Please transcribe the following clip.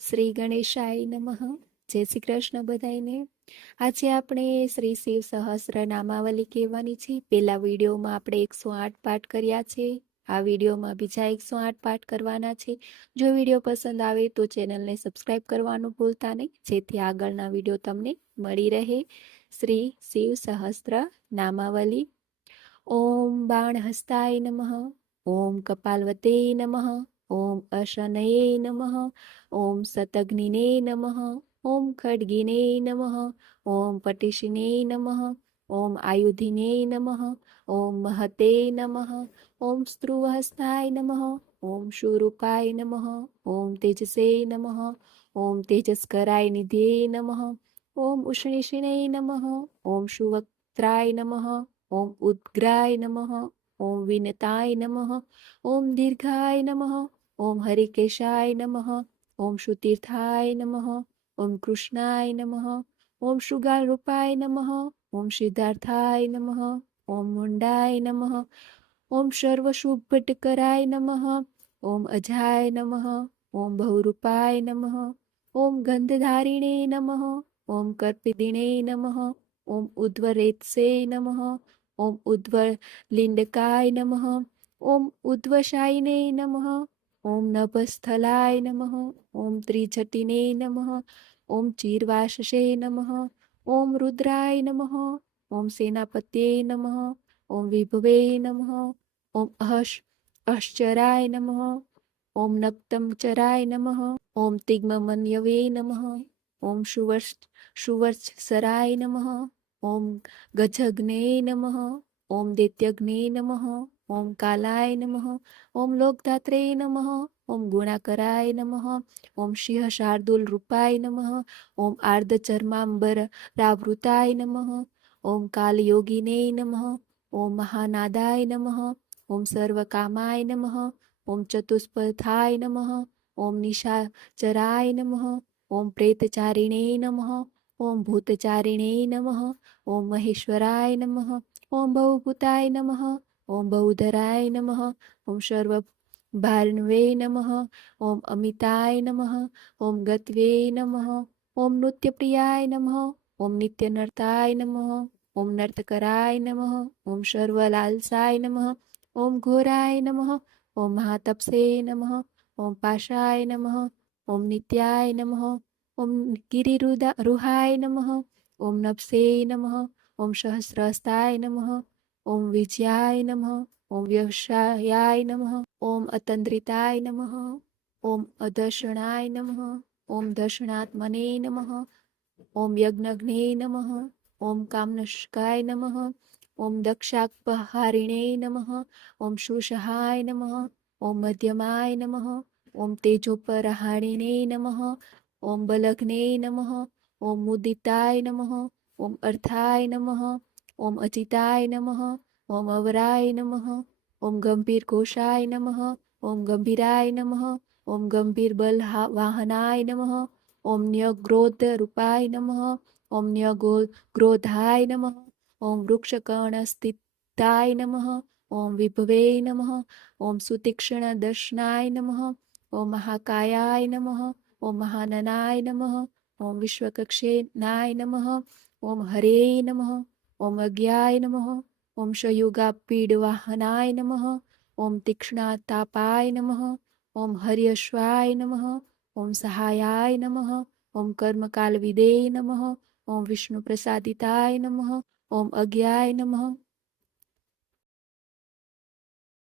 શ્રી ગણેશાય નમઃ. જય શ્રી કૃષ્ણ બધાયને. આજે આપણે શ્રી શિવ સહસ્ત્ર નામાવલી કહેવાની છે. પેલા વિડીયોમાં આપણે 108 પાઠ કર્યા છે. આ વિડીયોમાં બીજા 108 પાઠ કરવાના છે. જો વિડીયો પસંદ આવે તો ચેનલને સબસ્ક્રાઇબ કરવાનું ભૂલતા નહીં, જેથી આગળના વિડીયો તમને મળી રહે. શ્રી શિવ સહસ્ત્ર નામાવલી. ઓમ બાણહસ્તાય નમઃ. ઓમ કપાલવતે નમઃ. ઓમ અશનये નમઃ. ઓમ સતગ્નિને નમઃ. ઓમ ખડગિને નમઃ. ઓમ પટિશિને નમઃ. ઓમ આયુધિને નમઃ. ઓમ મહતે નમઃ. ઓમ સ્ત્રુવહસ્તાય નમઃ. ઓમ શૂરૂપાય નમઃ. ઓમ તેજસે નમઃ. ઓમ તેજસ્કરાય નિધ્યે નમઃ. ઓમ ઉષ્ણિષિણે નમઃ. ઓમ શુવક્ત્રાય નમઃ. ઓમ ઉદ્ગ્રાય નમઃ. ઓમ વિનતાય નમઃ. ઓમ દીર્ઘાય નમઃ. ઓમ હરિકેશાય નમઃ. ઓમ શુતીર્થાય નમઃ. ઓમ કૃષ્ણાય નમઃ. ઓમ શૃગાલરૂપાય નમઃ. ઓમ સિદ્ધાર્થાય નમઃ. ઓમ મુંડાય નમઃ. ઓમ સર્વશુભટકરાય નમઃ. ઓમ અજાય નમઃ. ઓમ બહુરૂપાય નમઃ. ઓમ ગંધધારિણે નમઃ. ઓમ કર્પિદિણે નમઃ. ઓમ ઉદ્ધ્વરેત્સે નમઃ. ઓમ ઉદ્ધ્વલિંડકાય નમઃ. ઓમ ઉદ્ધ્વશાયિને નમઃ. ઓમ નભસ્થલાય નમઃ. ઓમ ત્રિજટિને નમઃ. ઓમ ચીરવાસસે નમઃ. ઓમ રુદ્રાય નમઃ. ઓમ સેનાપત્યે નમઃ. ઓમ વિભવે નમઃ. ઓમ અશ્ચરાય નમઃ. ઓમ નક્તમચરાય નમઃ. ઓમ તિગ્મમન્યવે નમઃ. ઓમ સુવર્ચસરાય નમઃ. ઓમ ગજગ્ને નમઃ. ઓમ દૈત્યગ્ને નમઃ. ઓમ કાલાય નમઃ. ઓમ લોકધાત્રે નમઃ. ઓમ ગુણાકરાય નમઃ. ઓમ સિંહ શાર્દૂલ રૂપાય નમઃ. ઓમ આર્ધચર્માંબરાવૃતાય નમઃ. ઓમ કાલયોગિને નમઃ. ઓમ મહાનાદાય નમઃ. ઓમ સર્વકામાય નમઃ. ઓમ ચતુષ્પથાય નમઃ. ઓમ નિશાચરાય નમઃ. ઓમ પ્રેતચારિણે નમઃ. ઓમ ભૂતચારિણે નમઃ. ઓમ મહેશ્વરાય નમઃ. ઓમ બહુભૂતાય નમઃ. ઓમ બહુધરાય નમઃ. ઓમ સર્વભાર્ણવે નમઃ. ઓમ અમિતાય નમઃ. ઓમ ગત્વે નમઃ. ઓમ નૃત્યપ્રિયાય નમઃ. ઓમ નિત્યનર્તાય નમઃ. ઓમ નર્તકરાય નમઃ. ઓમ સર્વલાલસાય નમઃ. ઓમ ઘોરાય નમઃ. ઓમ મહાતપસે નમઃ. ઓમ પાશાય નમઃ. ઓમ નિત્યાય નમઃ. ઓમ ગિરિરુહાય નમઃ. ઓમ નભસે નમઃ. ઓમ સહસ્રહસ્તાય નમઃ. ઓમ વિજયાય નમઃ. ઓમ વ્યવસાયાય નમઃ. ઓમ અતંદ્રિતાય નમઃ. ઓમ અદર્શણાય નમઃ. ઓમ દર્શનાત્મને નમઃ. ઓમ યજ્ઞઘ્ને નમઃ. ઓમ કામનષ્કાય નમઃ. ઓમ દક્ષાપહારિણે નમઃ. ઓમ શુષહાય નમઃ. ઓમ મધ્યમાય નમઃ. ઓમ તેજોપરહારિણે નમઃ. ઓમ બલઘ્ને નમઃ. ઓમ મુદિતાય નમઃ. ઓમ અર્થાય નમઃ. ઓમ અચિતાય નમઃ. ઓમ અવરાય નમઃ. ઓમ ગંભીર ઘોષાય નમઃ. ઓમ ગંભીરાય નમઃ. ઓમ ગંભીર બલ વાહનાય નમઃ. ઓમ ન્યગ્રોધ રૂપાય નમઃ. ઓમ ન્યગ્રોધાય નમઃ. ઓમ વૃક્ષકર્ણસ્થિતાય નમઃ. ઓમ વિભવે નમઃ. ઓમ સુતીક્ષ્ણ દર્શનાય નમઃ. ઓમ મહાકાયાય નમઃ. ઓમ મહાનનાય નમઃ. ઓમ વિશ્વકક્ષેનાય નમઃ. ઓમ હરે નમઃ. ઓમ અજ્ઞાય નમઃ. ઓમ શયુગાપીડવાહનાય નમઃ. ઓમ તીક્ષ્ણાતાપાય નમઃ. ઓમ હર્યશ્વાય નમઃ. ઓમ સહાયાય નમઃ. ઓમ કર્મકાલવિદે નમઃ. ઓમ વિષ્ણુપ્રસાદિતાય નમઃ. ઓમ અજ્ઞાય નમઃ.